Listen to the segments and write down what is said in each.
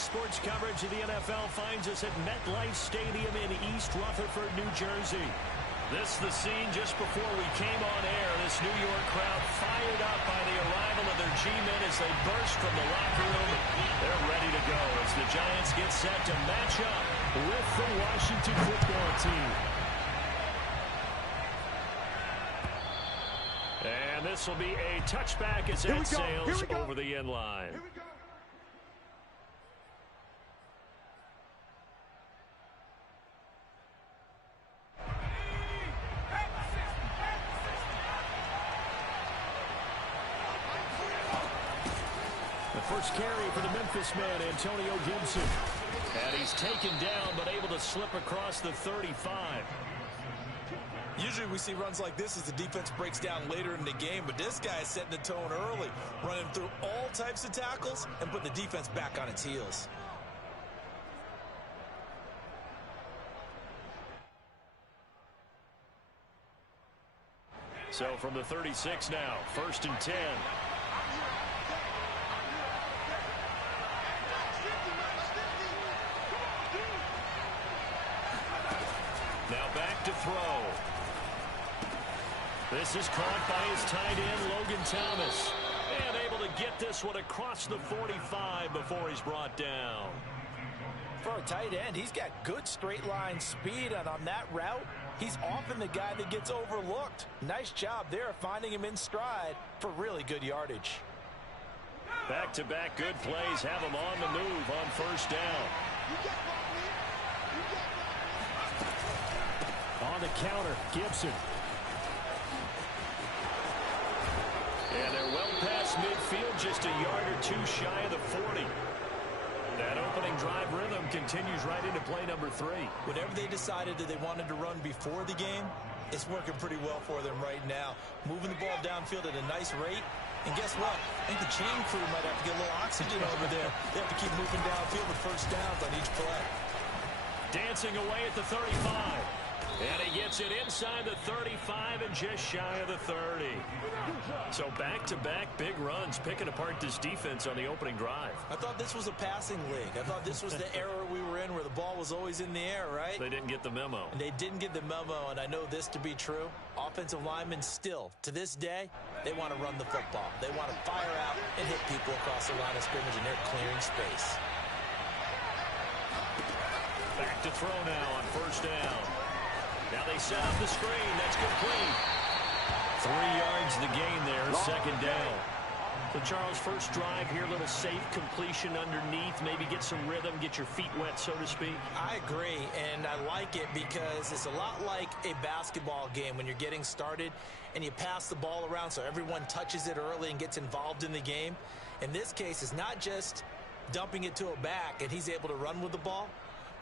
Today's sports coverage of the NFL finds us at MetLife Stadium in East Rutherford, New Jersey. This is the scene just before we came on air. This New York crowd fired up by the arrival of their G-men as they burst from the locker room. They're ready to go as the Giants get set to match up with the Washington football team. And this will be a touchback as that sails over the end line. The first carry for the Memphis man, Antonio Gibson. And he's taken down, but able to slip across the 35. Usually we see runs like this as the defense breaks down later in the game, but this guy is setting the tone early, running through all types of tackles and putting the defense back on its heels. So from the 36 now, 1st and 10. Now back to throw. This is caught by his tight end, Logan Thomas. And able to get this one across the 45 before he's brought down. For a tight end, he's got good straight line speed, and on that route, he's often the guy that gets overlooked. Nice job there finding him in stride for really good yardage. Back-to-back good plays have him on the move on 1st down. On the counter, Gibson. And they're well past midfield, just a yard or two shy of the 40. That opening drive rhythm continues right into play number 3. Whatever they decided that they wanted to run before the game, it's working pretty well for them right now. Moving the ball downfield at a nice rate. And guess what? I think the chain crew might have to get a little oxygen over there. They have to keep moving downfield with first downs on each play. Dancing away at the 35. And he gets it inside the 35 and just shy of the 30. So back-to-back big runs, picking apart this defense on the opening drive. I thought this was a passing league. I thought this was the era we were in where the ball was always in the air, right? They didn't get the memo. And they didn't get the memo, and I know this to be true. Offensive linemen still, to this day, they want to run the football. They want to fire out and hit people across the line of scrimmage, and they're clearing space. Back to throw now on 1st down. Now they set up the screen. That's complete. 3 yards the gain there, 2nd down. So, Charles, first drive here, little safe completion underneath. Maybe get some rhythm, get your feet wet, so to speak. I agree, and I like it because it's a lot like a basketball game when you're getting started and you pass the ball around so everyone touches it early and gets involved in the game. In this case, it's not just dumping it to a back and he's able to run with the ball,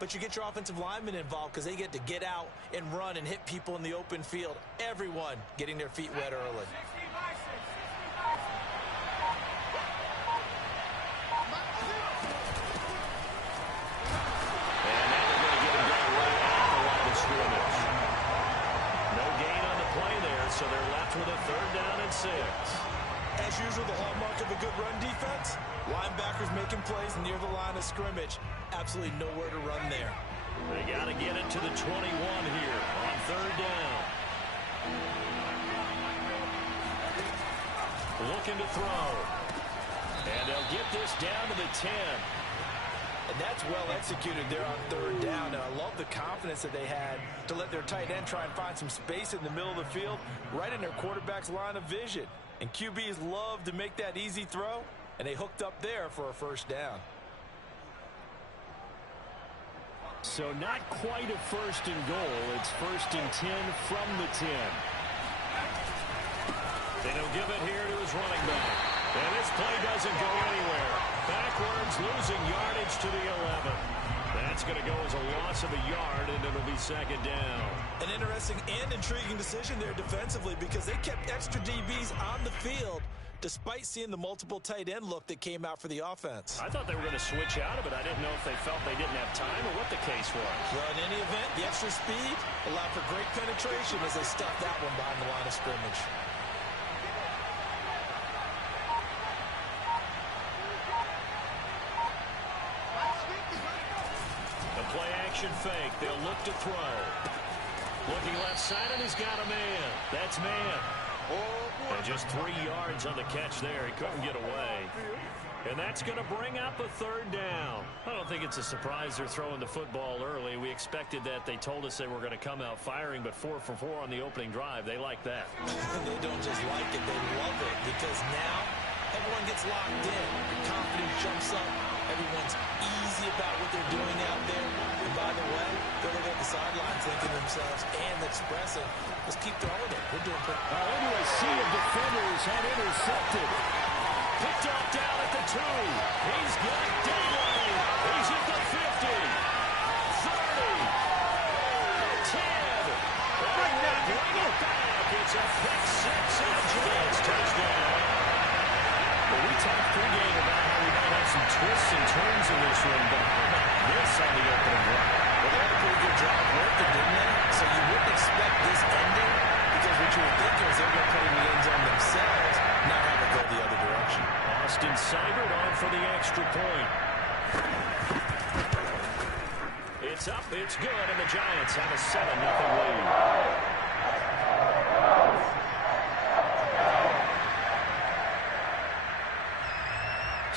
but you get your offensive linemen involved because they get to get out and run and hit people in the open field. Everyone getting their feet wet early. And now they're going to get him down right at the line of scrimmage. No gain on the play there, so they're left with a 3rd down and 6. As usual, the hallmark of a good run defense, linebackers making plays near the line of scrimmage. Absolutely nowhere to run there. They got to get it to the 21 here on 3rd down. Looking to throw. And they'll get this down to the 10. And that's well executed there on 3rd down. And I love the confidence that they had to let their tight end try and find some space in the middle of the field, right in their quarterback's line of vision. And QBs love to make that easy throw, and they hooked up there for a 1st down. So not quite a 1st and goal. It's 1st and 10 from the 10. And he'll give it here to his running back. And this play doesn't go anywhere. Backwards, losing yardage to the 11. That's going to go as a loss of a yard, and it'll be 2nd down. An interesting and intriguing decision there defensively because they kept extra DBs on the field despite seeing the multiple tight end look that came out for the offense. I thought they were going to switch out of it. I didn't know if they felt they didn't have time or what the case was. Well, in any event, the extra speed allowed for great penetration as they stuffed that one behind the line of scrimmage. Play-action fake. They'll look to throw. Looking left side, and he's got a man. That's man. And just 3 yards on the catch there. He couldn't get away. And that's going to bring up a third down. I don't think it's a surprise they're throwing the football early. We expected that. They told us they were going to come out firing, but 4 for 4 on the opening drive. They like that. They don't just like it. They love it because now everyone gets locked in. Your confidence jumps up. Everyone's easy about what they're doing out there. And by the way, they're looking at the sidelines thinking to themselves and expressing, let's keep throwing it. We're doing pretty good. Into a sea of defenders and intercepted. Picked off down at the 2. He's got Daylight. He's at the 50. 30. 10. And bring it back. It's a pick 6 and a Giants touchdown. Well, we talked pregame about how we might have some twists and turns in this one, but how about this on the opening drive? Well, they had a pretty good job working, didn't they? So you wouldn't expect this ending because what you would think is they're going to put in the end zone themselves, not have it go the other direction. Austin Seibert on for the extra point. It's up, it's good, and the Giants have a 7-0 lead.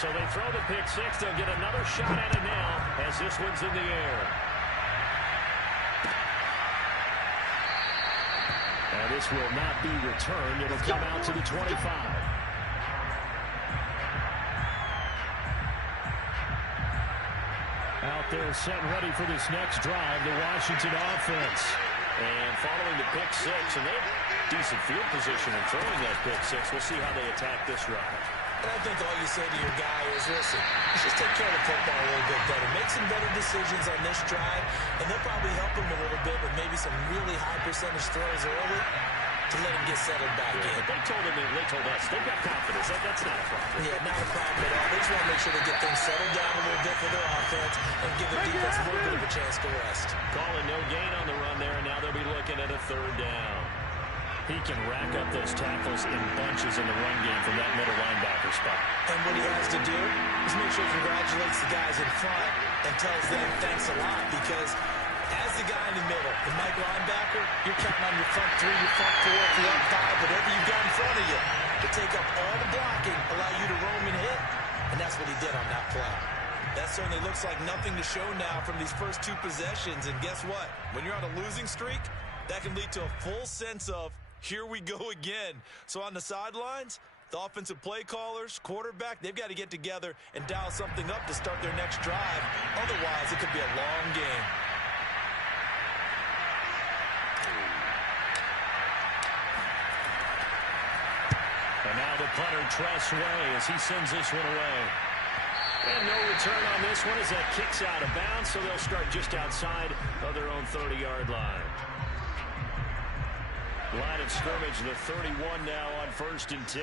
So they throw the pick 6. They'll get another shot at it now as this one's in the air. And this will not be returned. It'll come out to the 25. Out there set and ready for this next drive, the Washington offense. And following the pick 6, and they have decent field position in throwing that pick 6. We'll see how they attack this drive. And I think all you say to your guy is, listen, let's just take care of the football a little bit better. Make some better decisions on this drive, and they'll probably help him a little bit with maybe some really high percentage throws early to let him get settled back in. But they told us they've got confidence. That's not a problem. Yeah, not a problem at all. They just want to make sure they get things settled down a little bit for their offense and give their defense a little bit of a chance to rest. Calling no gain on the run there, and now they'll be looking at a third down. He can rack up those tackles in bunches in the run game from that middle linebacker spot. And what he has to do is make sure he congratulates the guys in front and tells them thanks a lot, because as the guy in the middle, the Mike linebacker, you're counting on your front 3, your front 4, your front 5, whatever you got in front of you to take up all the blocking, allow you to roam and hit. And that's what he did on that play. That certainly looks like nothing to show now from these first 2 possessions. And guess what? When you're on a losing streak, that can lead to a full sense of, here we go again. So on the sidelines, the offensive play callers, quarterback, they've got to get together and dial something up to start their next drive. Otherwise, it could be a long game. And now the punter Tress Way as he sends this one away. And no return on this one as that kicks out of bounds, so they'll start just outside of their own 30-yard line. Line of scrimmage, the 31 now on 1st and 10.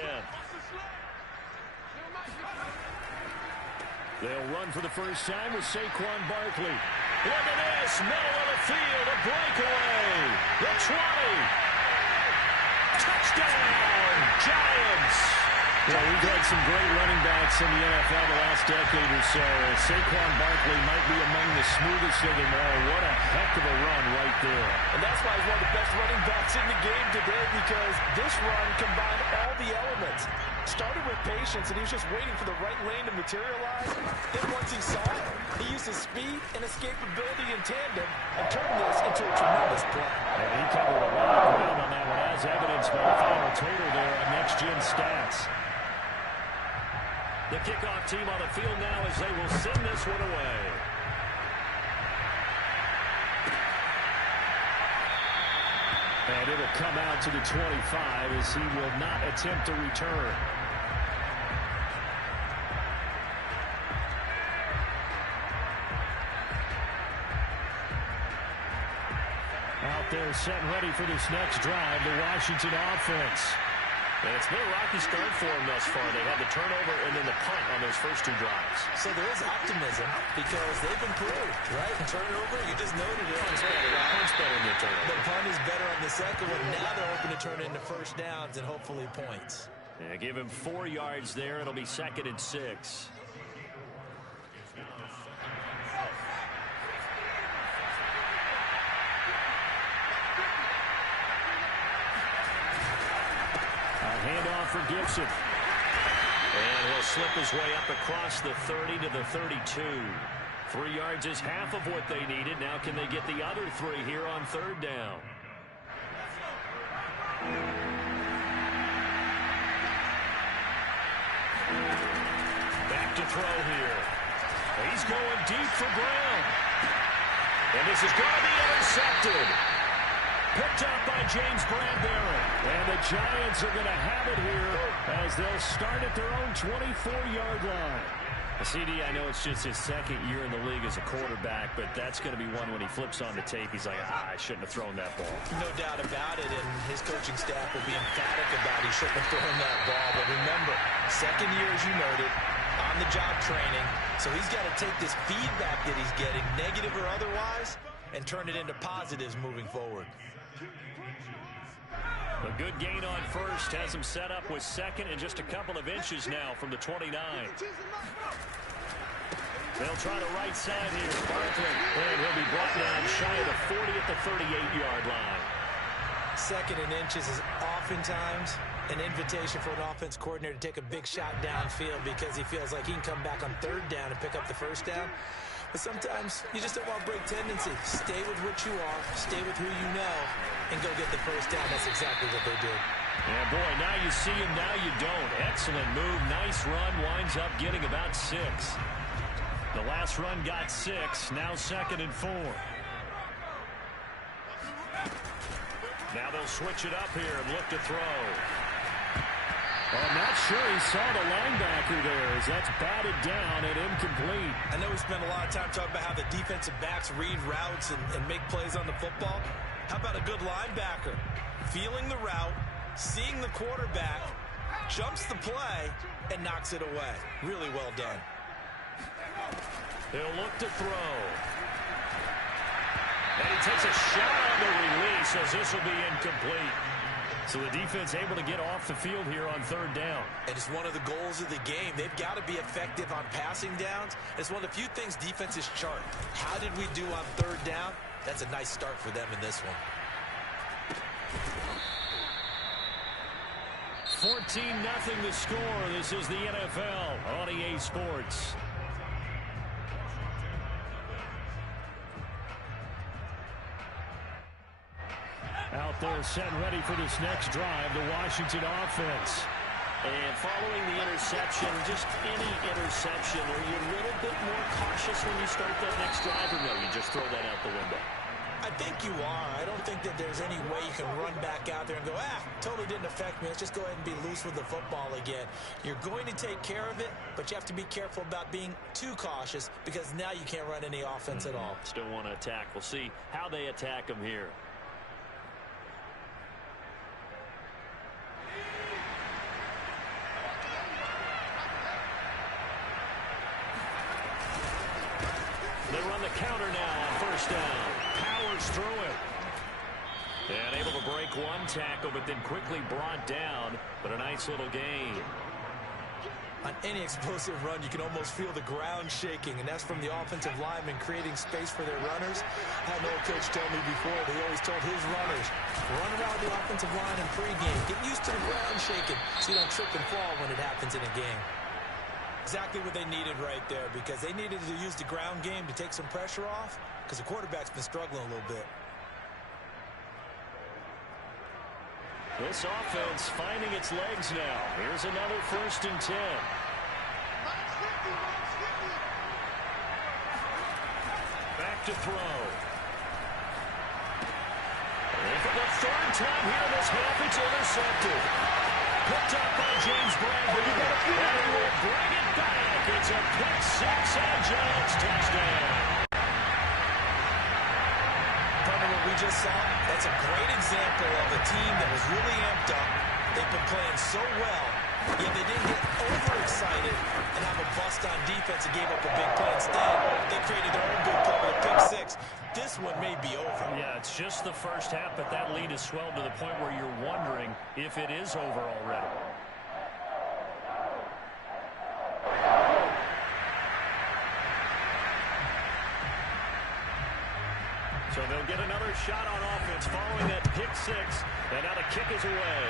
They'll run for the first time with Saquon Barkley. Look at this, middle of the field, a breakaway. The 20. Touchdown, Giants. Well, we've had some great running backs in the NFL the last decade or so. Saquon Barkley might be among the smoothest of them all. What a heck of a run right there. And that's why he's one of the best running backs in the game today, because this run combined all the elements. Started with patience, and he was just waiting for the right lane to materialize. Then once he saw it, he used his speed and escapability in tandem and turned this into a tremendous play. And he covered a lot of ground on that one, as evidenced by the final total there on Next Gen Stats. The kickoff team on the field now as they will send this one away. And it'll come out to the 25 as he will not attempt to return. Out there set and ready for this next drive, the Washington offense. And it's been a rocky start for them thus far. They had the turnover and then the punt on those first 2 drives. So there is optimism because they've improved, right? Turnover, you just noted it. Punt's better than the turnover. The punt is better on the second one. Now they're hoping to turn into first downs and hopefully points. Yeah, give him 4 yards there. It'll be 2nd and 6. handoff for Gibson. And he'll slip his way up across the 30 to the 32. 3 yards is half of what they needed. Now can they get the other 3 here on 3rd down? Back to throw here. He's going deep for Brown. And this is going to be intercepted. Picked up by James Bradbury. And the Giants are going to have it here as they'll start at their own 24-yard line. CD, I know it's just his 2nd year in the league as a quarterback, but that's going to be one when he flips on the tape. He's like, I shouldn't have thrown that ball. No doubt about it, and his coaching staff will be emphatic about he shouldn't have thrown that ball. But remember, 2nd year, as you noted, on-the-job training. So he's got to take this feedback that he's getting, negative or otherwise, and turn it into positives moving forward. A good gain on first has him set up with 2nd and just a couple of inches now from the 29. They'll try the right side here. Barkley, and he'll be brought down shy of the 40 at the 38-yard line. 2nd and inches is oftentimes an invitation for an offense coordinator to take a big shot downfield because he feels like he can come back on 3rd down and pick up the 1st down. But sometimes you just don't want to break tendency. Stay with what you are, stay with who you know, and go get the 1st down. That's exactly what they did. Yeah, boy, now you see him, now you don't. Excellent move, nice run, winds up getting about 6. The last run got 6, now 2nd and 4. Now they'll switch it up here and look to throw. I'm not sure he saw the linebacker there as that's batted down and incomplete. I know we spent a lot of time talking about how the defensive backs read routes and make plays on the football. How about a good linebacker? Feeling the route, seeing the quarterback, jumps the play, and knocks it away. Really well done. They'll look to throw. And he takes a shot on the release as this will be incomplete. So the defense able to get off the field here on 3rd down. And it's one of the goals of the game. They've got to be effective on passing downs. It's one of the few things defenses chart. How did we do on 3rd down? That's a nice start for them in this one. 14-0 the score. This is the NFL on EA Sports. Out there set and ready for this next drive, the Washington offense. And following the interception, just any interception, are you a little bit more cautious when you start that next drive, or no, you just throw that out the window? I think you are. I don't think that there's any way you can run back out there and go, totally didn't affect me. Let's just go ahead and be loose with the football again. You're going to take care of it, but you have to be careful about being too cautious because now you can't run any offense at all. Still want to attack. We'll see how they attack them here. They run the counter now on 1st down. Powers through it. And able to break one tackle, but then quickly brought down. But a nice little gain. On any explosive run, you can almost feel the ground shaking, and that's from the offensive linemen creating space for their runners. I had an old coach tell me before, he always told his runners, run around the offensive line in pregame. Get used to the ground shaking so you don't trip and fall when it happens in a game. Exactly what they needed right there, because they needed to use the ground game to take some pressure off, because the quarterback's been struggling a little bit. This offense finding its legs now. Here's another 1st and 10. Back to throw. And for the 3rd time here in this half, it's intercepted. Picked up by James Bradbury. And he will bring it back. It's a pick 6 and a Giants touchdown. What we just saw, that's a great example of a team that was really amped up. They've been playing so well, yet they didn't get overexcited and have a bust on defense and gave up a big play. Instead, they created their own big play with a pick 6. This one may be over. Yeah, it's just the first half, but that lead has swelled to the point where you're wondering if it is over already. So they'll get another shot on offense following that pick 6. And now the kick is away.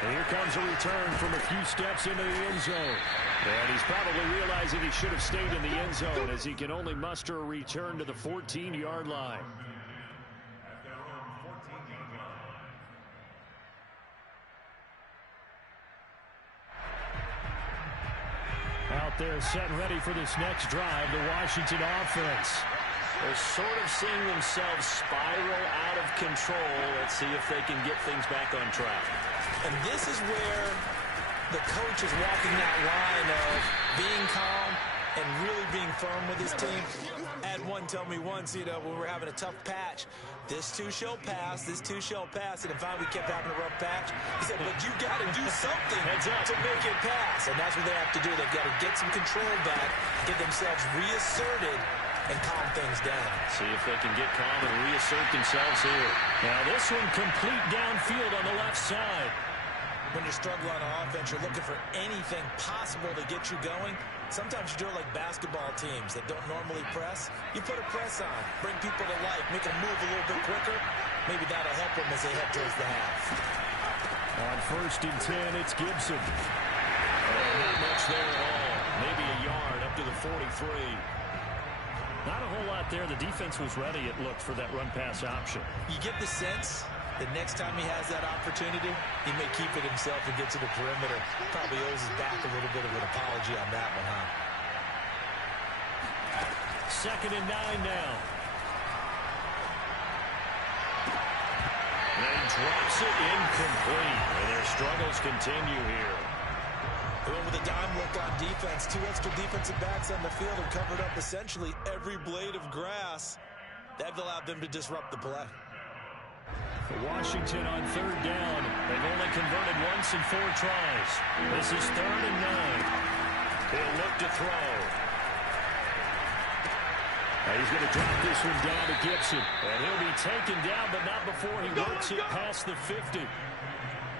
And here comes a return from a few steps into the end zone. And he's probably realizing he should have stayed in the end zone as he can only muster a return to the 14-yard line. Out there set and ready for this next drive, the Washington offense. They're sort of seeing themselves spiral out of control. Let's see if they can get things back on track. And this is where the coach is walking that line of being calm and really being firm with his team. I had one tell me once, when we were having a tough patch, this too shall pass, this too shall pass. And finally we kept having a rough patch. He said, but you got to do something to make it pass. And that's what they have to do. They've got to get some control back, get themselves reasserted, and calm things down. See if they can get calm and reassert themselves here. Now this one complete downfield on the left side. When you're struggling on offense, you're looking for anything possible to get you going. Sometimes you do it like basketball teams that don't normally press. You put a press on, bring people to life, make them move a little bit quicker. Maybe that'll help them as they head towards the half. On 1st and 10, it's Gibson. Not much there at all. Maybe a yard up to the 43. Not a whole lot there. The defense was ready, it looked, for that run-pass option. You get the sense that next time he has that opportunity, he may keep it himself and get to the perimeter. Probably owes his back a little bit of an apology on that one, huh? 2nd and 9 now. And he drops it incomplete. And their struggles continue here. They went with a dime look on defense. 2 extra defensive backs on the field and covered up essentially every blade of grass. That allowed them to disrupt the play. Washington on 3rd down. They've only converted once in 4 tries. This is 3rd and 9. He'll look to throw. Now he's going to drop this one down to Gibson. And he'll be taken down, but not before he works it past the 50.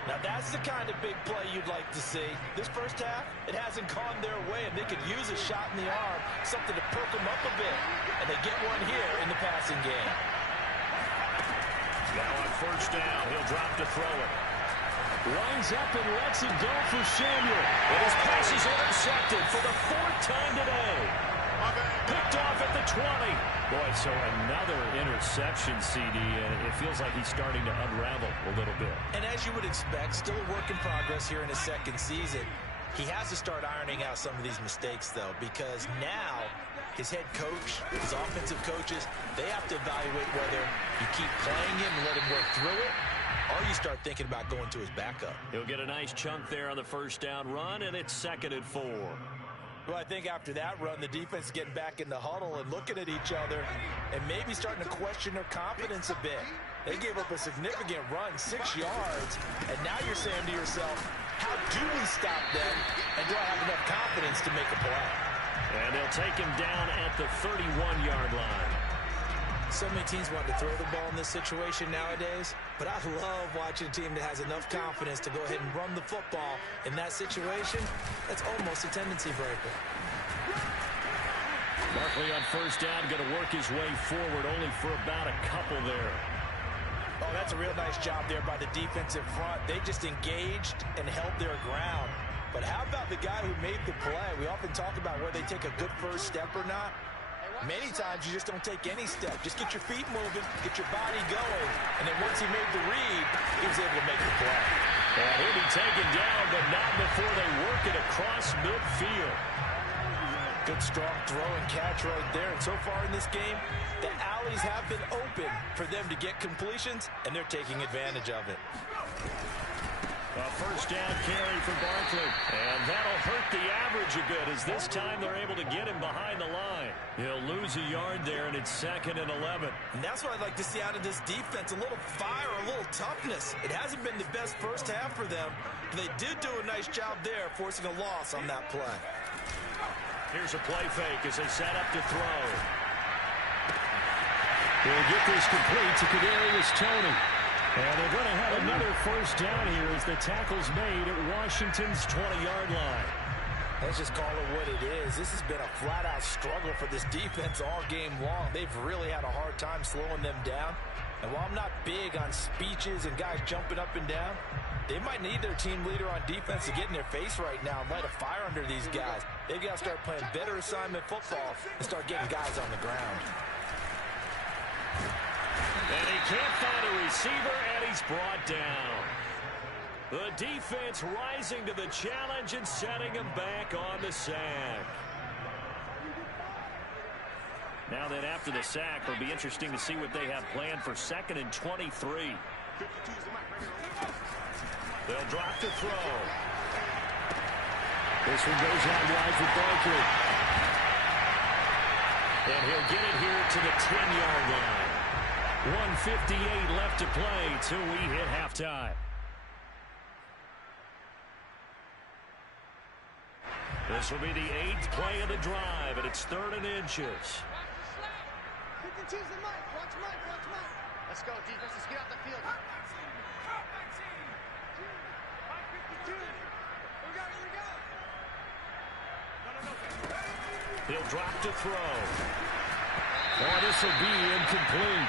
Now that's the kind of big play you'd like to see. This first half, it hasn't gone their way, and they could use a shot in the arm, something to perk them up a bit. And they get one here in the passing game. Now on 1st down, he'll drop to throw it. Lines up and lets it go for Samuel. And his pass is intercepted for the 4th time today. Picked off at the 20. Boy, so another interception, CD, and it feels like he's starting to unravel a little bit. And as you would expect, still a work in progress here in his 2nd season. He has to start ironing out some of these mistakes, though, because now his head coach, his offensive coaches, they have to evaluate whether you keep playing him and let him work through it, or you start thinking about going to his backup. He'll get a nice chunk there on the 1st down run, and it's 2nd and 4. Well, I think after that run, the defense is getting back in the huddle and looking at each other and maybe starting to question their confidence a bit. They gave up a significant run, 6 yards, and now you're saying to yourself, how do we stop them, and do I have enough confidence to make a play? And they'll take him down at the 31-yard line. So many teams want to throw the ball in this situation nowadays, but I love watching a team that has enough confidence to go ahead and run the football in that situation. That's almost a tendency breaker. Barkley on 1st down, going to work his way forward, only for about a couple there. Oh, that's a real nice job there by the defensive front. They just engaged and held their ground. But how about the guy who made the play? We often talk about whether they take a good first step or not. Many times you just don't take any step. Just get your feet moving, get your body going. And then once he made the read, he was able to make the play. And he'll be taken down, but not before they work it across midfield. Good strong throw and catch right there. And so far in this game, the alleys have been open for them to get completions, and they're taking advantage of it. A 1st down carry for Barkley. And that'll hurt the average a bit as this time they're able to get him behind the line. He'll lose a yard there, and it's 2nd and 11. And that's what I'd like to see out of this defense, a little fire, a little toughness. It hasn't been the best first half for them, but they did do a nice job there, forcing a loss on that play. Here's a play fake as they set up to throw. He'll get this complete to Kadarius Toney. And they're going to have another 1st down here as the tackle's made at Washington's 20-yard line. Let's just call it what it is. This has been a flat-out struggle for this defense all game long. They've really had a hard time slowing them down. And while I'm not big on speeches and guys jumping up and down, they might need their team leader on defense to get in their face right now and light a fire under these guys. They've got to start playing better assignment football and start getting guys on the ground. And he can't find a receiver, and he's brought down. The defense rising to the challenge and setting him back on the sack. Now then, after the sack, it'll be interesting to see what they have planned for 2nd and 23. They'll drop to throw. This one goes out wide for Barkley. And he'll get it here to the 10-yard line. 1:58 left to play till we hit halftime. This will be the 8th play of the drive, and it's 3rd and inches. Let's go, defense. Let's get out the field. He'll drop to throw. Oh, this will be incomplete.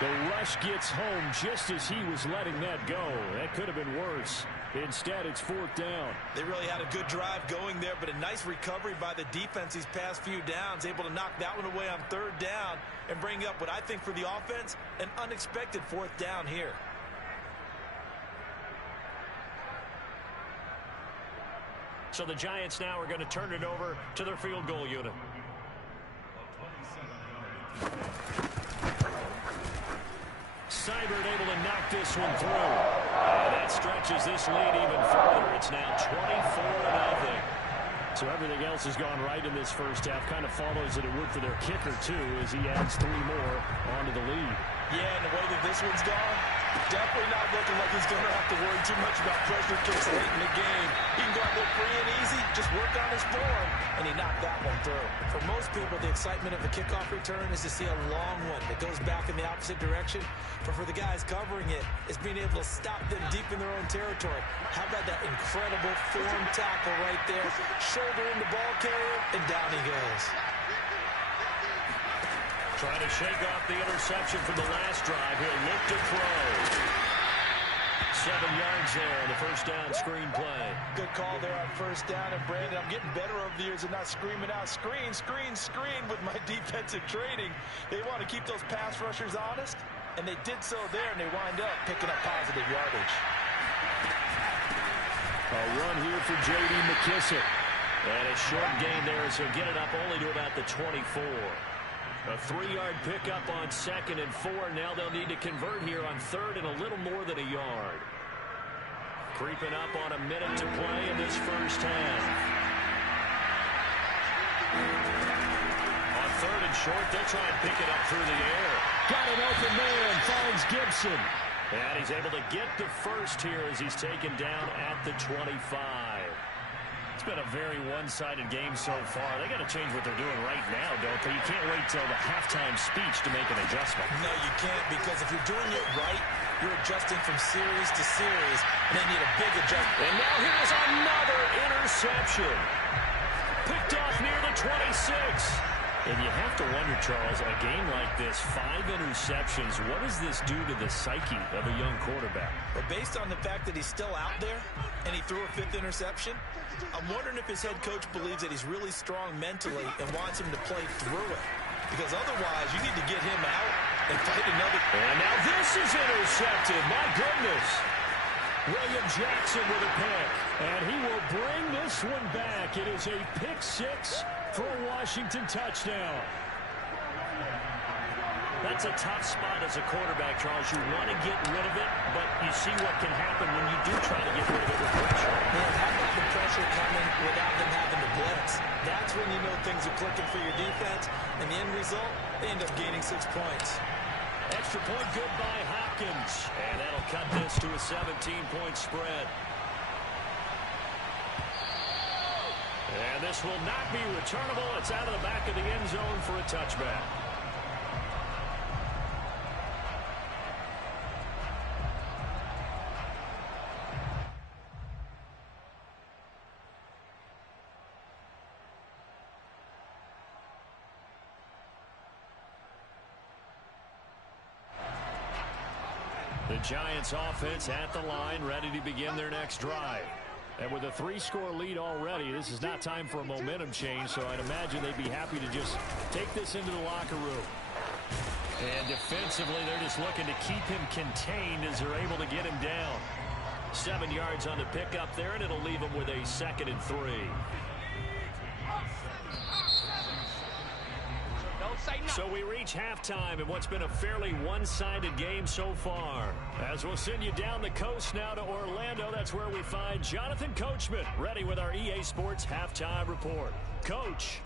The rush gets home just as he was letting that go. That could have been worse. Instead, it's 4th down. They really had a good drive going there, but a nice recovery by the defense these past few downs, able to knock that one away on 3rd down and bring up what I think for the offense, an unexpected 4th down here. So the Giants now are going to turn it over to their field goal unit. Seibert able to knock this one through. And that stretches this lead even further. It's now 24-0. So everything else has gone right in this first half. Kind of follows that it would for their kicker, too, as he adds 3 more onto the lead. Yeah, and the way that this one's gone, definitely not looking like he's going to have to worry too much about pressure kicks late in the game. He can go out there free and easy, just work on his form, and he knocked that one through. For most people, the excitement of a kickoff return is to see a long one that goes back in the opposite direction. But for the guys covering it, it's being able to stop them deep in their own territory. How about that incredible form tackle right there? Shoulder in the ball carrier, and down he goes. Trying to shake off the interception from the last drive. He'll look to throw. 7 yards there on the first down screen play. Good call there on first down. And Brandon, I'm getting better over the years of not screaming out screen, screen, screen with my defensive training. They want to keep those pass rushers honest, and they did so there, and they wind up picking up positive yardage. A run here for J.D. McKissick. And a short gain there as he'll get it up only to about the 24. A 3-yard pickup on 2nd and 4. Now they'll need to convert here on 3rd and a little more than a yard. Creeping up on a minute to play in this first half. On 3rd and short, they'll try and pick it up through the air. Got an open man, finds Gibson. And he's able to get the first here as he's taken down at the 25. It's been a very one-sided game so far. They got to change what they're doing right now, don't they? You can't wait till the halftime speech to make an adjustment. No, you can't, because if you're doing it right, you're adjusting from series to series, and they need a big adjustment. And now here's another interception. Picked off near the 26. And you have to wonder, Charles, a game like this, 5 interceptions, what does this do to the psyche of a young quarterback? But based on the fact that he's still out there and he threw a 5th interception, I'm wondering if his head coach believes that he's really strong mentally and wants him to play through it. Because otherwise, you need to get him out and fight another. And now this is intercepted. My goodness. William Jackson with a pick. And he will bring this one back. It is a pick 6 for a Washington touchdown. That's a tough spot as a quarterback, Charles. You want to get rid of it, but you see what can happen when you do try to get rid of it with pressure. Man, how about the pressure coming without them having to blitz? That's when you know things are clicking for your defense, and the end result, they end up gaining 6 points. Extra point good by Hopkins, and that'll cut this to a 17-point spread. And this will not be returnable. It's out of the back of the end zone for a touchback. The Giants offense at the line, ready to begin their next drive. And with a 3-score lead already, this is not time for a momentum change, so I'd imagine they'd be happy to just take this into the locker room. And defensively, they're just looking to keep him contained as they're able to get him down. 7 yards on the pickup there, and it'll leave him with a 2nd and 3. So we reach halftime in what's been a fairly one-sided game so far. As we'll send you down the coast now to Orlando, that's where we find Jonathan Coachman, ready with our EA Sports Halftime Report. Coach.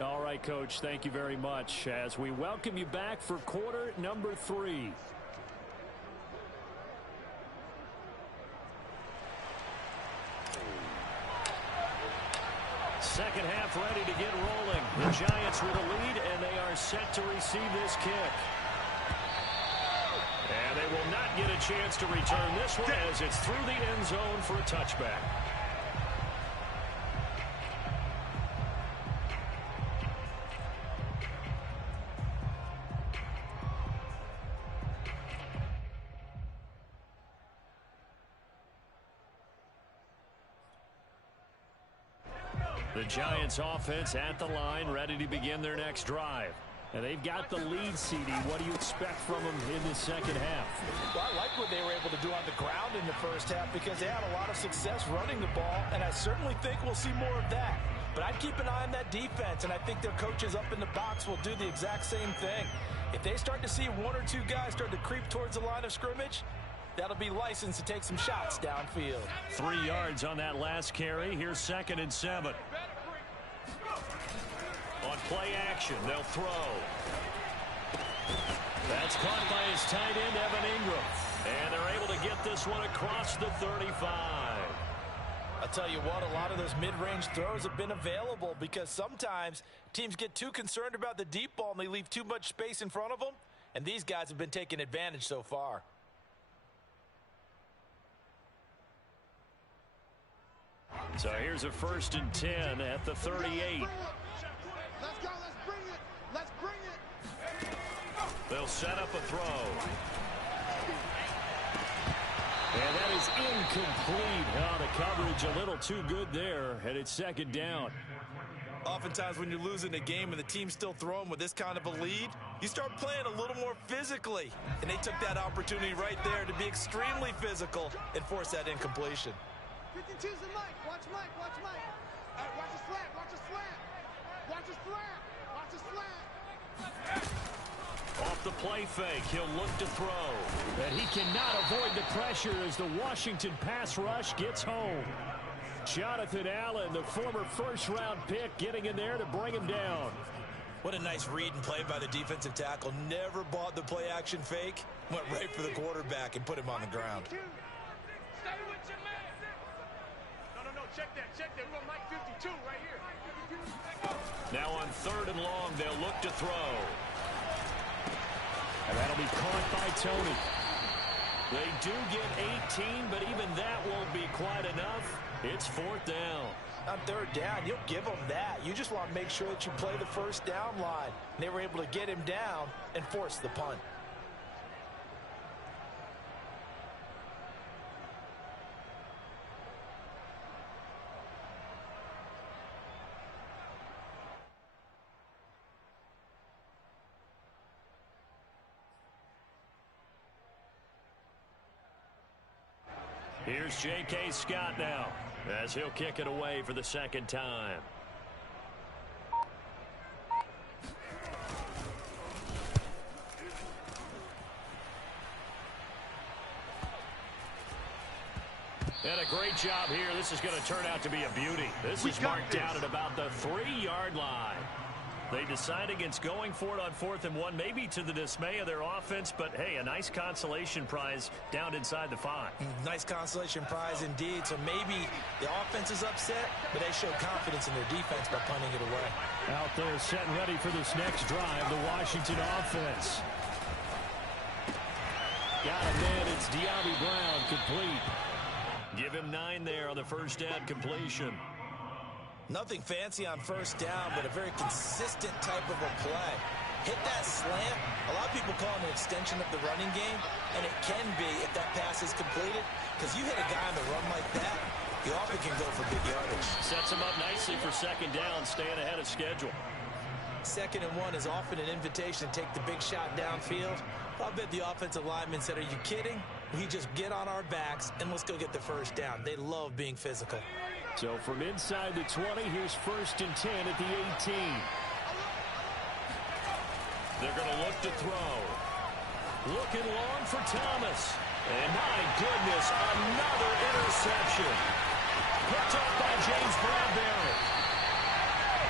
All right, Coach, thank you very much as we welcome you back for quarter number 3. Second half ready to get rolling. The Giants with a lead, and they are set to receive this kick. And they will not get a chance to return this one as it's through the end zone for a touchback. The Giants offense at the line, ready to begin their next drive. And they've got the lead, CD. What do you expect from them in the second half? Well, I like what they were able to do on the ground in the first half because they had a lot of success running the ball, and I certainly think we'll see more of that. But I'd keep an eye on that defense, and I think their coaches up in the box will do the exact same thing. If they start to see 1 or 2 guys start to creep towards the line of scrimmage, that'll be licensed to take some shots downfield. 3 yards on that last carry. Here's 2nd and 7. On play action, they'll throw. That's caught by his tight end, Evan Ingram. And they're able to get this one across the 35. I'll tell you what, a lot of those mid-range throws have been available because sometimes teams get too concerned about the deep ball and they leave too much space in front of them. And these guys have been taking advantage so far. So here's a 1st and 10 at the 38. Let's go, let's bring it. Let's bring it. They'll set up a throw. And that is incomplete. Oh, the coverage a little too good there, and it's 2nd down. Oftentimes when you're losing a game and the team's still throwing with this kind of a lead, you start playing a little more physically. And they took that opportunity right there to be extremely physical and force that incompletion. 52's the Mike. Watch Mike. Watch Mike. Watch the slant. Watch the slant. Watch the slant. Watch the slant. Off the play fake, he'll look to throw. And he cannot avoid the pressure as the Washington pass rush gets home. Jonathan Allen, the former 1st-round pick, getting in there to bring him down. What a nice read and play by the defensive tackle. Never bought the play action fake. Went right for the quarterback and put him on the ground. Stay with your man. No, check that. We want Mike 52 right here. Now on 3rd and long, they'll look to throw. And that'll be caught by Tony. They do get 18, but even that won't be quite enough. It's 4th down. On 3rd down, you'll give them that. You just want to make sure that you play the 1st down line. They were able to get him down and force the punt. Here's J.K. Scott now as he'll kick it away for the 2nd time. And a great job here. This is going to turn out to be a beauty. This is marked down at about the 3-yard line. They decide against going for it on 4th and 1, maybe to the dismay of their offense, but hey, a nice consolation prize down inside the 5. Nice consolation prize indeed. So maybe the offense is upset, but they show confidence in their defense by punting it away. Now out there setting ready for this next drive, the Washington offense. Got it, man. It's De'Ami Brown, complete. Give him 9 there on the first down completion. Nothing fancy on first down, but a very consistent type of a play. Hit that slant. A lot of people call it an extension of the running game, and it can be if that pass is completed, because you hit a guy on the run like that, he often can go for big yardage. Sets him up nicely for second down, staying ahead of schedule. 2nd and 1 is often an invitation to take the big shot downfield. I bet the offensive linemen said, are you kidding? We just get on our backs and let's go get the first down. They love being physical. So from inside the 20, here's 1st and 10 at the 18. They're going to look to throw. Looking long for Thomas. And my goodness, another interception. Picked up by James Bradbury.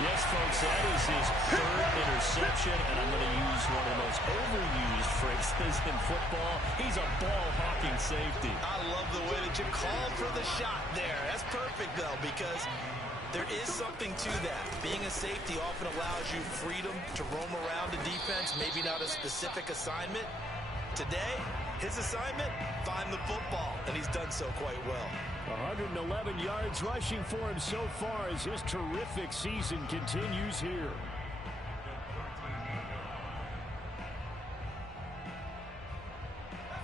Yes, folks, that is his 3rd interception, and I'm going to use one of the most overused phrases in football. He's a ball-hawking safety. I love the way that you called for the shot there. That's perfect, though, because there is something to that. Being a safety often allows you freedom to roam around the defense, maybe not a specific assignment. Today, his assignment, find the football, and he's done so quite well. 111 yards rushing for him so far as his terrific season continues here.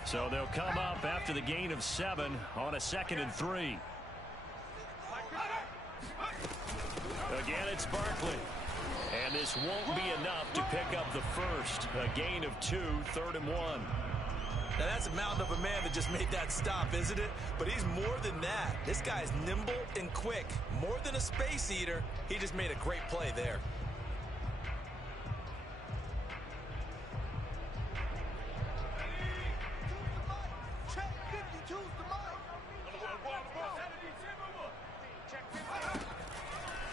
So they'll come up after the gain of 7 on a 2nd and 3. Again, it's Barkley. And this won't be enough to pick up the first. A gain of 2, 3rd and 1. Now, that's a mountain of a man that just made that stop, isn't it? But he's more than that. This guy's nimble and quick. More than a space eater, he just made a great play there.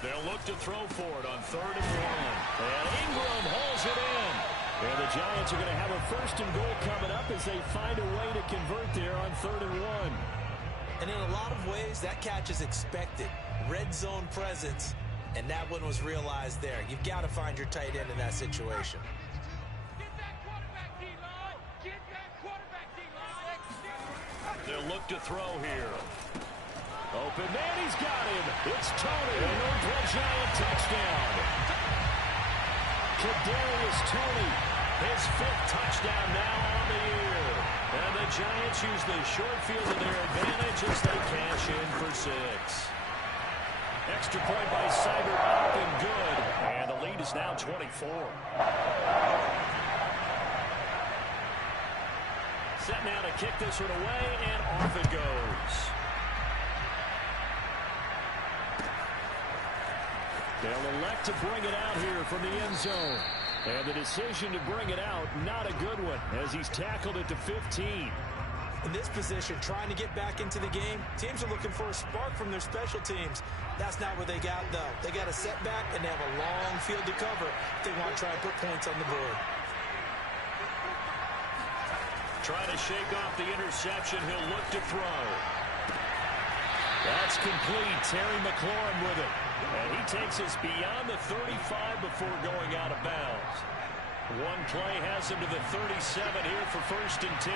They'll look to throw for it on 3rd and 1. And Ingram hauls it in. And the Giants are going to have a 1st and goal coming up as they find a way to convert there on 3rd and 1. And in a lot of ways, that catch is expected. Red zone presence, and that one was realized there. You've got to find your tight end in that situation. Get that quarterback, D-line! Get that quarterback, D-line! They'll look to throw here. Open man, he's got him. It's Tony. A Northwest Giant touchdown. Kadarius Toney, his 5th touchdown now on the year. And the Giants use the short field to their advantage as they cash in for 6. Extra point by Seibert up and good. And the lead is now 24. Set now to kick this one away, and off it goes. They'll elect to bring it out here from the end zone. And the decision to bring it out, not a good one, as he's tackled at the 15. In this position, trying to get back into the game, teams are looking for a spark from their special teams. That's not what they got, though. They got a setback, and they have a long field to cover if they want to try and put points on the board. Trying to shake off the interception. He'll look to throw. That's complete. Terry McLaurin with it. And he takes us beyond the 35 before going out of bounds. One play has him to the 37 here for 1st and 10.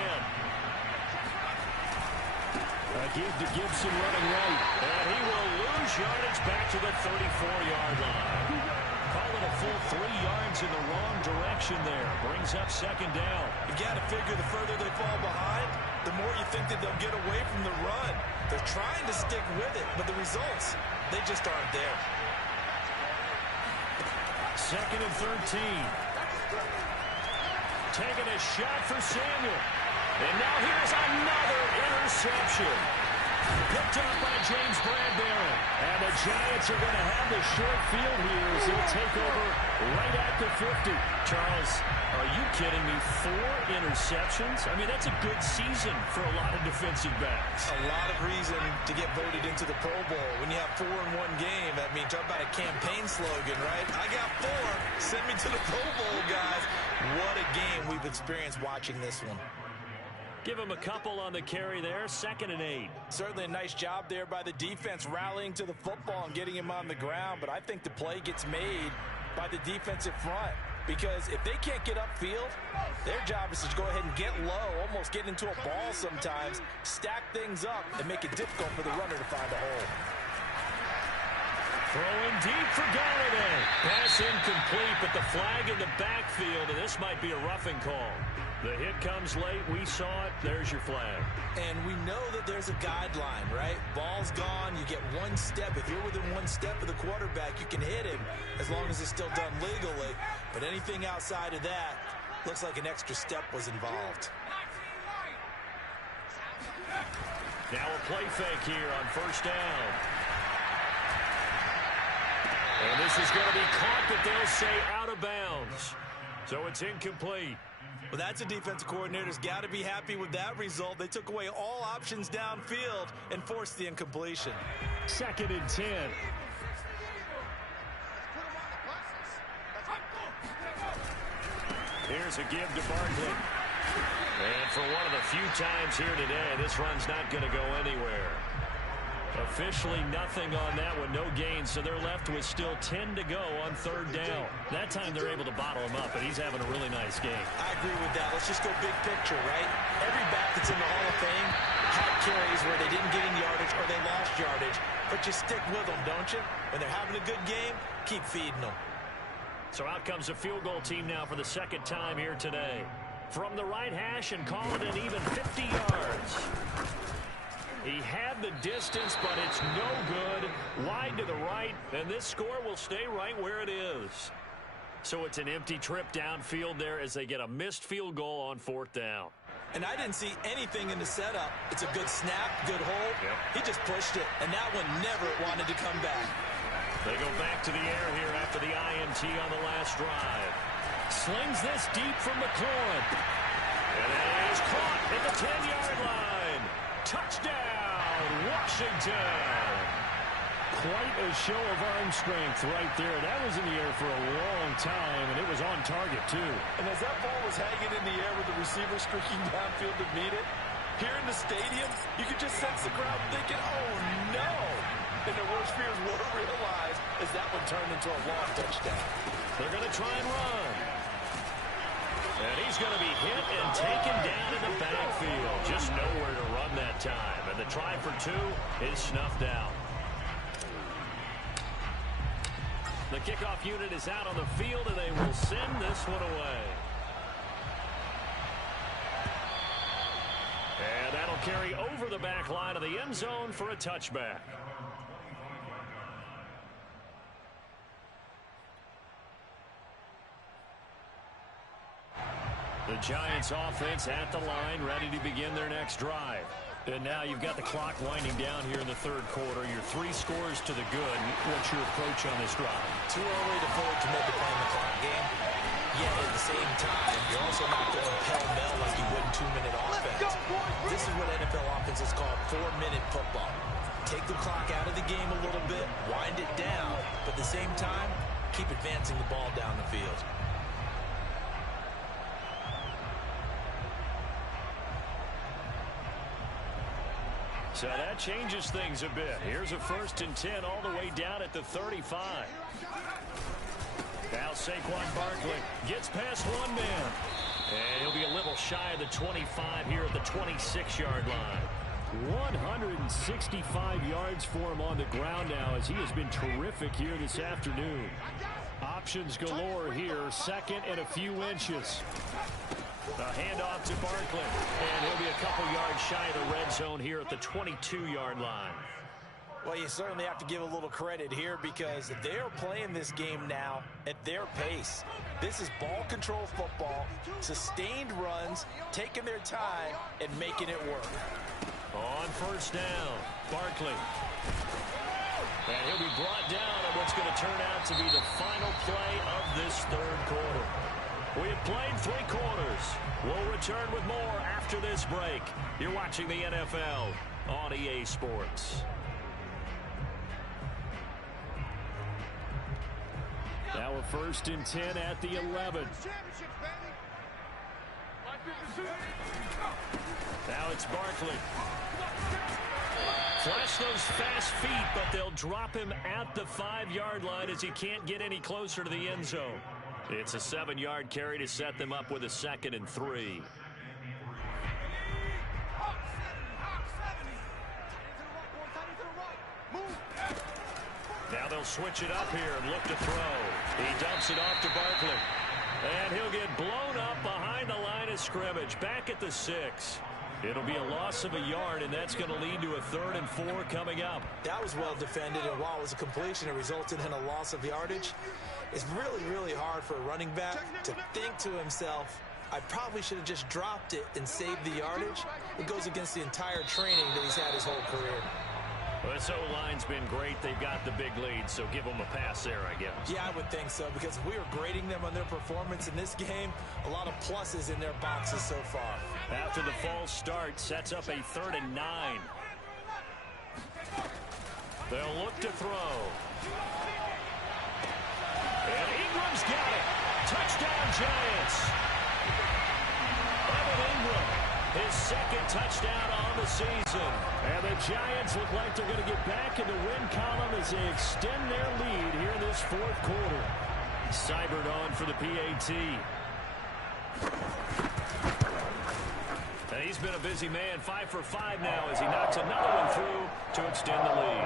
A give to Gibson running right. And he will lose yardage back to the 34-yard line. Call it a full 3 yards in the wrong direction there. Brings up 2nd down. You've got to figure the further they fall behind, the more you think that they'll get away from the run. They're trying to stick with it, but the results, they just aren't there. 2nd and 13. Taking a shot for Samuel. And now here's another interception. Picked up by James Bradbury. And the Giants are going to have the short field here as they'll take over right at the 50. Charles, are you kidding me? 4 interceptions? I mean, that's a good season for a lot of defensive backs. A lot of reason to get voted into the Pro Bowl. When you have 4 in one game, I mean, talk about a campaign slogan, right? I got 4. Send me to the Pro Bowl, guys. What a game we've experienced watching this one. Give him a couple on the carry there. 2nd and 8. Certainly a nice job there by the defense rallying to the football and getting him on the ground, but I think the play gets made by the defensive front. Because if they can't get upfield, their job is to go ahead and get low, almost get into a ball sometimes, stack things up, and make it difficult for the runner to find a hole. Throwing deep for Galladay. Pass incomplete, but the flag in the backfield, and this might be a roughing call. The hit comes late. We saw it. There's your flag. And we know that there's a guideline, right? Ball's gone. You get one step. If you're within one step of the quarterback, you can hit him as long as it's still done legally. But anything outside of that looks like an extra step was involved. Now a play fake here on first down. And this is going to be caught, but they'll say out of bounds. So it's incomplete. Well, that's a defensive coordinator's got to be happy with that result. They took away all options downfield and forced the incompletion. 2nd and 10. Here's a give to Barkley. And for one of the few times here today, this run's not going to go anywhere. Officially nothing on that one, no gain, so they're left with still 10 to go on 3rd down. That time they're able to bottle him up, and he's having a really nice game. I agree with that. Let's just go big picture, right? Every back that's in the Hall of Fame had carries where they didn't get any yardage or they lost yardage, but you stick with them, don't you? When they're having a good game, keep feeding them. So out comes a field goal team now for the 2nd time here today. From the right hash and call it an even 50 yards. He had the distance, but it's no good. Wide to the right, and this score will stay right where it is. So it's an empty trip downfield there as they get a missed field goal on 4th down. And I didn't see anything in the setup. It's a good snap, good hold. Yep. He just pushed it, and that one never wanted to come back. They go back to the air here after the INT on the last drive. Slings this deep from McLaurin. And it is caught at the 10-yard line. Touchdown, Washington. Quite a show of arm strength right there. That was in the air for a long time, and it was on target, too. And as that ball was hanging in the air with the receiver streaking downfield to meet it, here in the stadium, you could just sense the crowd thinking, oh, no. And their worst fears were realized as that one turned into a long touchdown. They're going to try and run. And he's going to be hit and taken down in the backfield. Just nowhere to run that time. And the try for 2 is snuffed out. The kickoff unit is out on the field, and they will send this one away. And that'll carry over the back line of the end zone for a touchback. The Giants offense at the line, ready to begin their next drive. And now you've got the clock winding down here in the 3rd quarter. Your 3 scores to the good. What's your approach on this drive? Too early to fully commit to playing the clock game. Yet at the same time, you're also not going pell-mell like you would in 2-minute offense. This is what NFL offenses call 4-minute football. Take the clock out of the game a little bit, wind it down, but at the same time, keep advancing the ball down the field. So that changes things a bit. Here's a 1st and 10 all the way down at the 35. Now Saquon Barkley gets past one man. And he'll be a little shy of the 25 here at the 26-yard line. 165 yards for him on the ground now as he has been terrific here this afternoon. Options galore here. 2nd and a few inches. The handoff to Barkley, and he'll be a couple yards shy of the red zone here at the 22-yard line. Well, you certainly have to give a little credit here because they're playing this game now at their pace. This is ball control football, sustained runs, taking their time, and making it work. On 1st down, Barkley. And he'll be brought down on what's going to turn out to be the final play of this 3rd quarter. We have played 3 quarters. We'll return with more after this break. You're watching the NFL on EA Sports. Now a 1st and 10 at the 11. Now it's Barkley. Flash those fast feet, but they'll drop him at the 5-yard line as he can't get any closer to the end zone. It's a 7-yard carry to set them up with a 2nd and 3. Now they'll switch it up here and look to throw. He dumps it off to Barkley. And he'll get blown up behind the line of scrimmage, back at the 6. It'll be a loss of a yard, and that's going to lead to a 3rd and 4 coming up. That was well defended, and while it was a completion, it resulted in a loss of yardage. It's really, really hard for a running back to think to himself, I probably should have just dropped it and saved the yardage. It goes against the entire training that he's had his whole career. Well, this O-line's been great. They've got the big lead, so give them a pass there, I guess. Yeah, I would think so, because if we were grading them on their performance in this game, a lot of pluses in their boxes so far. After the false start, sets up a 3rd and 9. They'll look to throw. And Ingram's got it. Touchdown, Giants. Evan Ingram, his 2nd touchdown on the season. And the Giants look like they're going to get back in the win column as they extend their lead here in this 4th quarter. Seibert on for the PAT. And he's been a busy man, 5 for 5 now as he knocks another one through to extend the lead.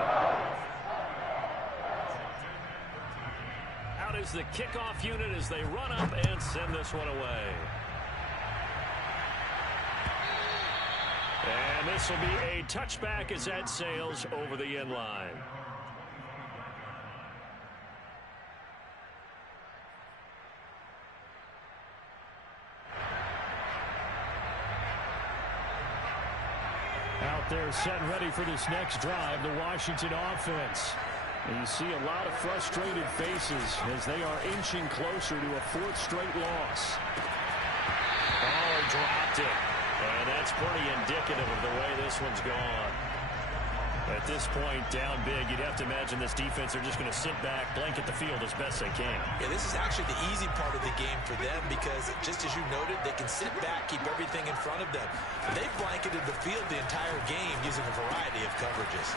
Out is the kickoff unit as they run up and send this one away. And this will be a touchback as that sails over the end line. Out there set and ready for this next drive, the Washington offense. And you see a lot of frustrated faces as they are inching closer to a 4th straight loss. Oh, he dropped it. And that's pretty indicative of the way this one's gone. At this point, down big, you'd have to imagine this defense are just going to sit back, blanket the field as best they can. Yeah, this is actually the easy part of the game for them because, just as you noted, they can sit back, keep everything in front of them. They've blanketed the field the entire game using a variety of coverages.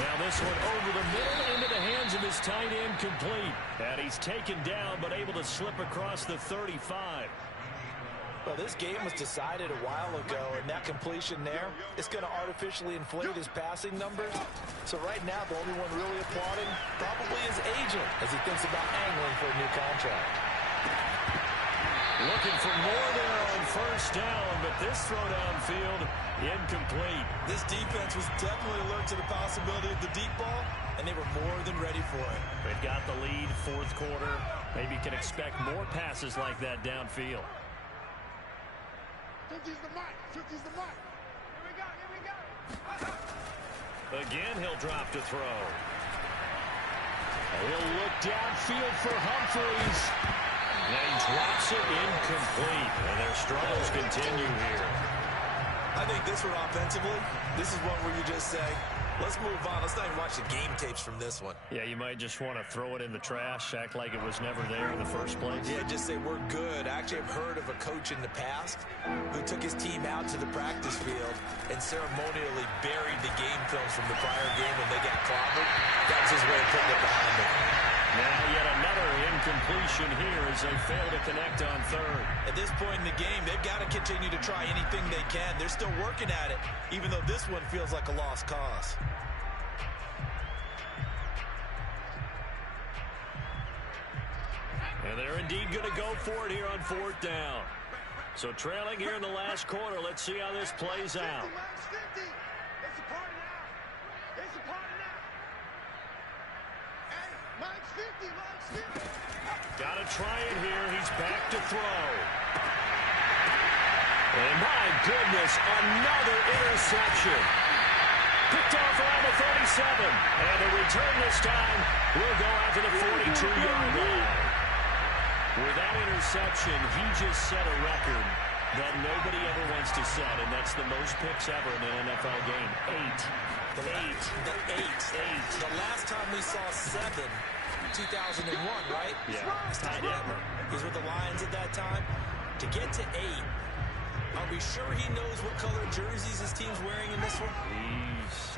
Now this one over the middle into the hands of his tight end complete. And he's taken down but able to slip across the 35. Well, this game was decided a while ago, and that completion there is going to artificially inflate his passing numbers. So right now, the only one really applauding probably his agent as he thinks about angling for a new contract. Looking for more there on 1st down, but this throw downfield incomplete. This defense was definitely alert to the possibility of the deep ball, and they were more than ready for it. They've got the lead, 4th quarter. Maybe can expect more passes like that downfield. 50's the mic. 50's the mic. Here we go. Here we go. Again, he'll drop to throw. He'll look downfield for Humphreys. And he drops it incomplete. And their struggles continue here. I think this one offensively, this is one where you just say, let's move on. Let's not even watch the game tapes from this one. Yeah, you might just want to throw it in the trash, act like it was never there in the first place. Yeah, just say we're good. I actually have heard of a coach in the past who took his team out to the practice field and ceremonially buried the game films from the prior game when they got clobbered. That was his way of putting it behind them. Now yet another incompletion here as they fail to connect on 3rd. At this point in the game, they've got to continue to try anything they can. They're still working at it, even though this one feels like a lost cause. And they're indeed going to go for it here on 4th down. So trailing here in the last quarter, let's see how this plays out. 50. It's a party now. It's a party now. Hey, Mike's 50. Mike's 50. Got to try it here. He's back to throw. And my goodness, another interception. Picked off around the 37. And the return this time will go out to the 42-yard line. With that interception, he just set a record that nobody ever wants to set, and that's the most picks ever in an NFL game. 8. The last time we saw 7, 2001, right? Yeah. Ty Detmer. He's with the Lions at that time. To get to 8, are we sure he knows what color jerseys his team's wearing in this one?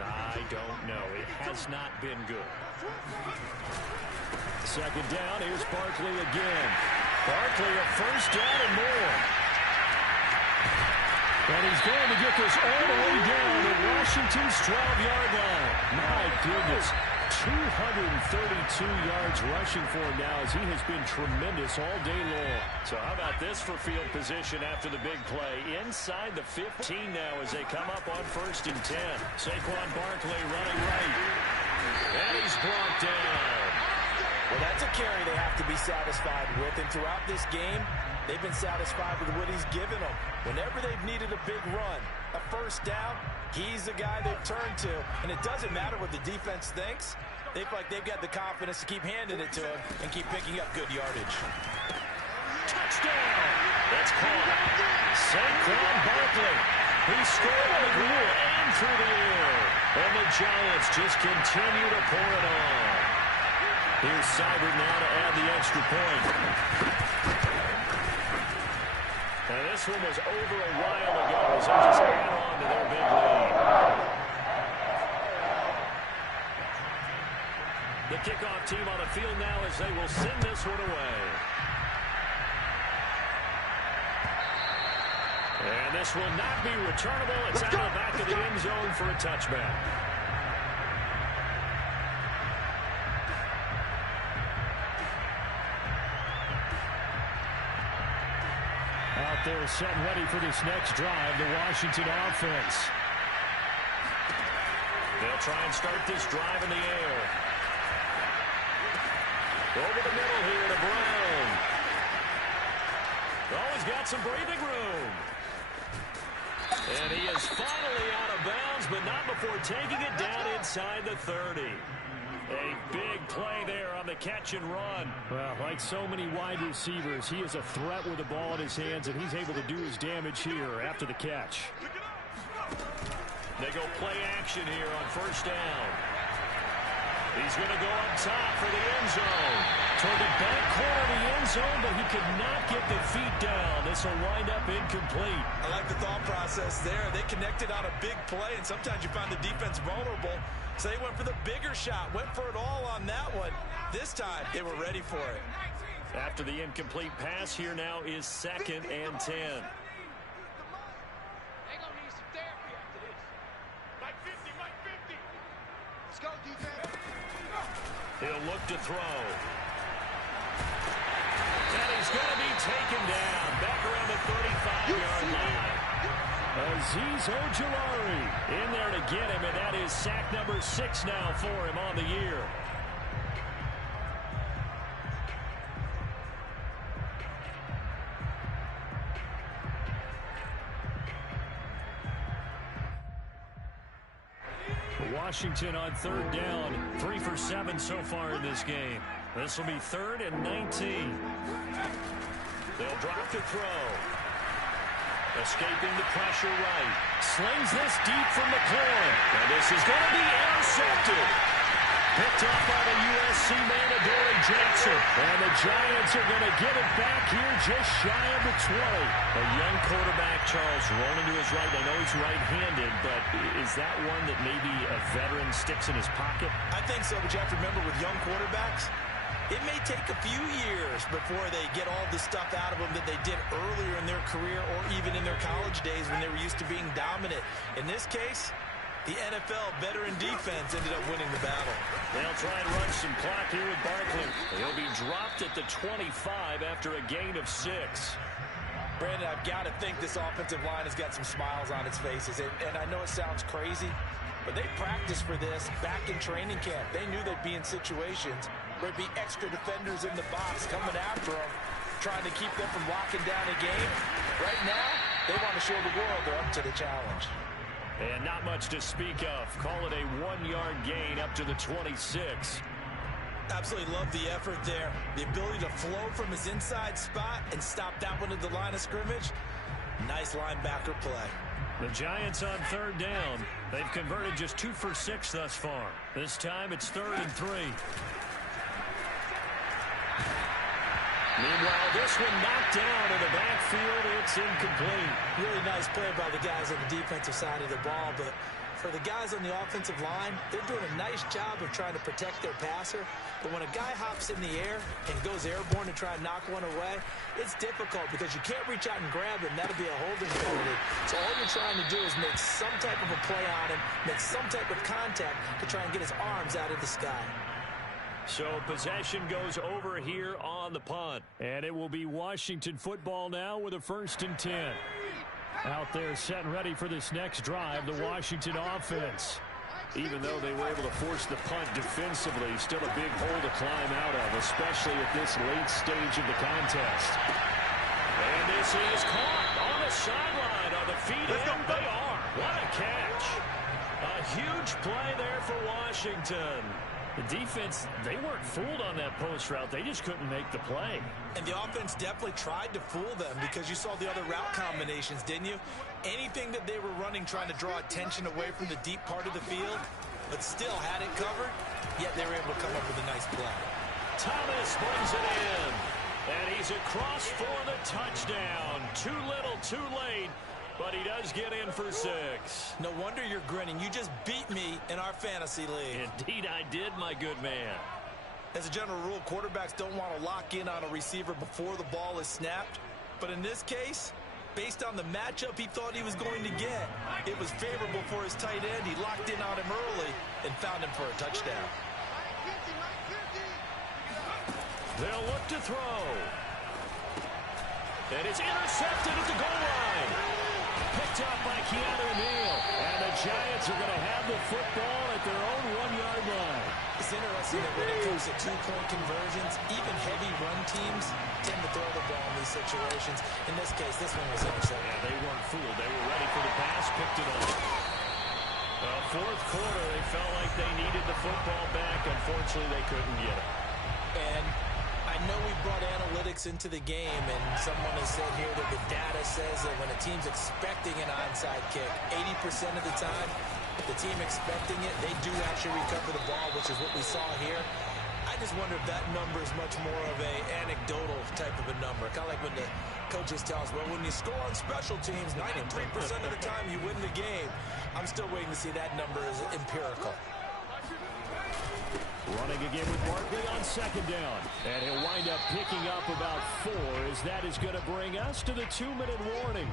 I don't know. It has not been good. Second down. Here's Barkley again. Barkley a first down and more. And he's going to get this all the way down at Washington's 12-yard line. My goodness. 232 yards rushing for him now as he has been tremendous all day long. So how about this for field position after the big play? Inside the 15 now as they come up on 1st and 10. Saquon Barkley running right. And he's brought down. Well, that's a carry they have to be satisfied with. And throughout this game, they've been satisfied with what he's given them. Whenever they've needed a big run, a first down, he's the guy they've turned to. And it doesn't matter what the defense thinks. They feel like they've got the confidence to keep handing it to him and keep picking up good yardage. Touchdown! That's called. Saquon Barkley. He scored on the ground and through the air. And the Giants just continue to pour it on. Here's Seibert now to add the extra point. And this one was over a while ago as they just add on to their big lead. The kickoff team on the field now as they will send this one away. And this will not be returnable. It's out of the back of the end zone for a touchback. Out there set ready for this next drive, the Washington offense. They'll try and start this drive in the air. Over the middle here to Brown. Oh, he's got some breathing room. And he is finally out of bounds, but not before taking it down inside the 30. A big play there on the catch and run. Well, like so many wide receivers, he is a threat with the ball in his hands, and he's able to do his damage here after the catch. They go play action here on 1st down. He's going to go up top for the end zone. Toward the back corner of the end zone, but he could not get the feet down. This will wind up incomplete. I like the thought process there. They connected on a big play, and sometimes you find the defense vulnerable. So they went for the bigger shot, went for it all on that one. This time, they were ready for it. After the incomplete pass, here now is 2nd and 10. He'll look to throw. And he's going to be taken down. Back around the 35-yard line. Azeez Ojulari in there to get him, and that is sack number 6 now for him on the year. Washington on 3rd down, 3 for 7 so far in this game. This will be 3rd and 19. They'll drop to throw. Escaping the pressure right. Slings this deep from McLaurin. And this is going to be intercepted. Picked up by the USC man, Adoree Jackson. And the Giants are going to get it back here just shy of the 20. A young quarterback, Charles, rolling to his right. I know he's right-handed, but is that one that maybe a veteran sticks in his pocket? I think so, but you have to remember with young quarterbacks, it may take a few years before they get all the stuff out of them that they did earlier in their career or even in their college days when they were used to being dominant. In this case, the NFL veteran defense ended up winning the battle. They'll try and run some clock here with Barkley. He'll be dropped at the 25 after a gain of 6. Brandon, I've got to think this offensive line has got some smiles on its faces. And I know it sounds crazy, but they practiced for this back in training camp. They knew they'd be in situations where there'd be extra defenders in the box coming after them, trying to keep them from locking down a game. Right now, they want to show the world they're up to the challenge. And not much to speak of. Call it a 1-yard gain up to the 26. Absolutely love the effort there. The ability to flow from his inside spot and stop that one at the line of scrimmage. Nice linebacker play. The Giants on 3rd down. They've converted just 2 for 6 thus far. This time it's 3rd and 3. Meanwhile, this one knocked down in the backfield. It's incomplete. Really nice play by the guys on the defensive side of the ball, but or the guys on the offensive line, they're doing a nice job of trying to protect their passer. But when a guy hops in the air and goes airborne to try and knock one away, it's difficult because you can't reach out and grab him. That'll be a holding penalty. So all you're trying to do is make some type of a play on him, make some type of contact to try and get his arms out of the sky. So possession goes over here on the punt. And it will be Washington football now with a 1st and 10. Out there set and ready for this next drive, the Washington offense. Even though they were able to force the punt defensively, still a big hole to climb out of, especially at this late stage of the contest. And this is caught on the sideline on the feet in. They are. What a catch. A huge play there for Washington. The defense, they weren't fooled on that post route. They just couldn't make the play. And the offense definitely tried to fool them because you saw the other route combinations, didn't you? Anything that they were running trying to draw attention away from the deep part of the field, but still had it covered, yet they were able to come up with a nice play. Thomas brings it in, and he's across for the touchdown. Too little, too late. But he does get in for 6. No wonder you're grinning. You just beat me in our fantasy league. Indeed I did, my good man. As a general rule, quarterbacks don't want to lock in on a receiver before the ball is snapped. But in this case, based on the matchup he thought he was going to get, it was favorable for his tight end. He locked in on him early and found him for a touchdown. They'll look to throw. And it's intercepted at the goal line. Picked up by Keanu Neal. And the Giants are going to have the football at their own 1-yard line. It's interesting that when it comes to 2-point conversions, even heavy run teams tend to throw the ball in these situations. In this case, this one was intercepted. Yeah, they weren't fooled. They were ready for the pass, picked it up. Well, 4th quarter, they felt like they needed the football back. Unfortunately, they couldn't get it. And I know we brought analytics into the game, and someone has said here that the data says that when a team's expecting an onside kick, 80% of the time, the team expecting it, they do actually recover the ball, which is what we saw here. I just wonder if that number is much more of a anecdotal type of a number. Kind of like when the coaches tell us, well, when you score on special teams, 93% of the time you win the game. I'm still waiting to see that number as empirical. Running again with Barkley on 2nd down. And he'll wind up picking up about 4 as that is going to bring us to the 2-minute warning.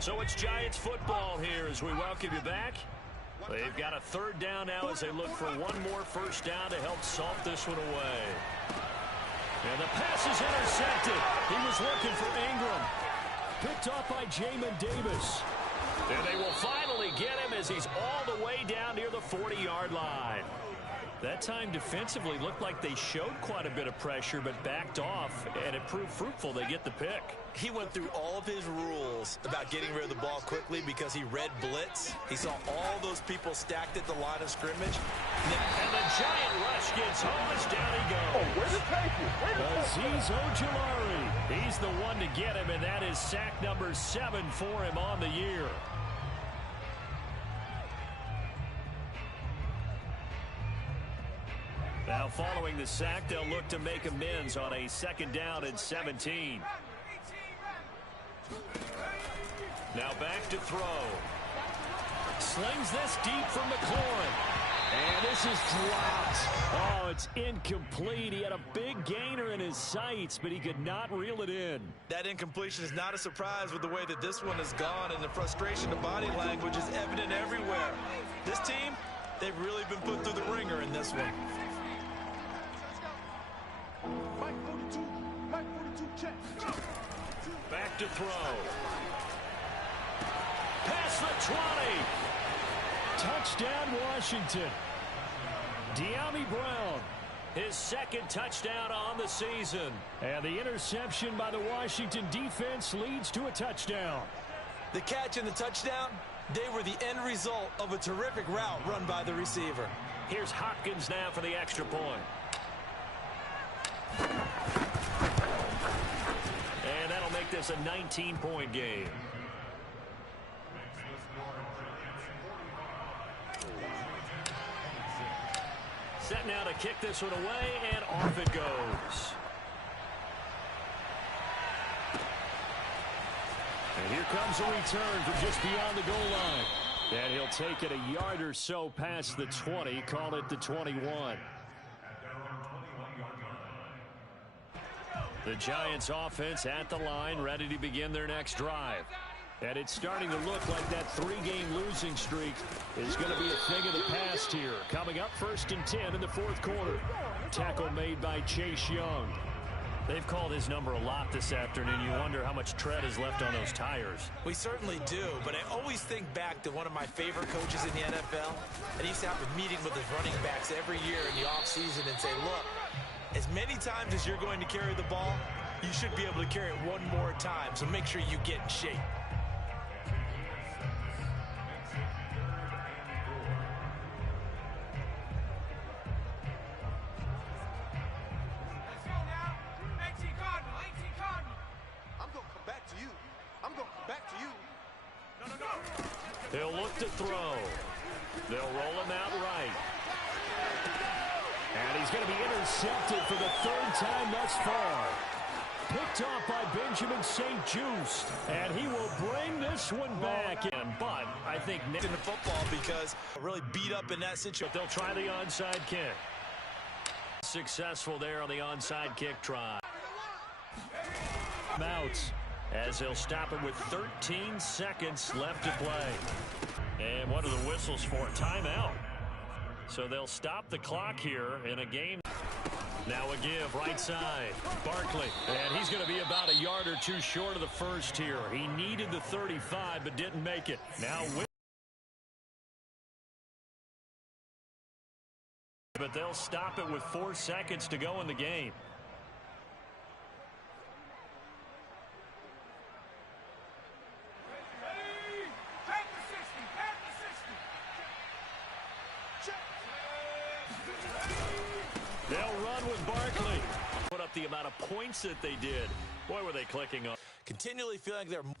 So it's Giants football here as we welcome you back. They've got a 3rd down now as they look for one more 1st down to help salt this one away. And the pass is intercepted. He was looking for Ingram. Picked off by Jamin Davis. And they will finally get him as he's all the way down near the 40-yard line. That time defensively looked like they showed quite a bit of pressure but backed off, and it proved fruitful. They get the pick. He went through all of his rules about getting rid of the ball quickly because he read blitz. He saw all those people stacked at the line of scrimmage. And the giant rush gets home as down he goes. Oh, where's the take? Azeez Ojulari. He's the one to get him, and that is sack number 7 for him on the year. Now following the sack, they'll look to make amends on a 2nd down and 17. Now back to throw. Slings this deep from McLaurin. And this is dropped. Oh, it's incomplete. He had a big gainer in his sights, but he could not reel it in. That incompletion is not a surprise with the way that this one has gone, and the frustration of body language is evident everywhere. This team, they've really been put through the ringer in this one. Back to throw. Past the 20. Touchdown, Washington. De'Ami Brown, his 2nd touchdown on the season. And the interception by the Washington defense leads to a touchdown. The catch and the touchdown, they were the end result of a terrific route run by the receiver. Here's Hopkins now for the extra point. And that'll make this this a 19-point game. Set now to kick this one away, and off it goes. And here comes a return from just beyond the goal line. And he'll take it a yard or so past the 20, call it the 21. The Giants offense at the line, ready to begin their next drive. And it's starting to look like that 3-game losing streak is going to be a thing of the past here. Coming up 1st and 10 in the 4th quarter. Tackle made by Chase Young. They've called his number a lot this afternoon. You wonder how much tread is left on those tires. We certainly do, but I always think back to one of my favorite coaches in the NFL. And he used to have a meeting with his running backs every year in the offseason and say, look, as many times as you're going to carry the ball, you should be able to carry it one more time, so make sure you get in shape. They'll look to throw. They'll roll him out right. And he's going to be intercepted for the 3rd time thus far. Picked off by Benjamin St. Juste. And he will bring this one back in. But I think in the football because really beat up in that situation. They'll try the onside kick. Successful there on the onside kick try. Mounts. As they'll stop him with 13 seconds left to play. And what are the whistles for? Timeout. So they'll stop the clock here in a game. Now a give, right side. Barkley. And he's going to be about a yard or two short of the first here. He needed the 35, but didn't make it. Now but they'll stop it with 4 seconds to go in the game. They'll run with Barkley. Put up the amount of points that they did. Boy, were they clicking on. Continually feeling like they're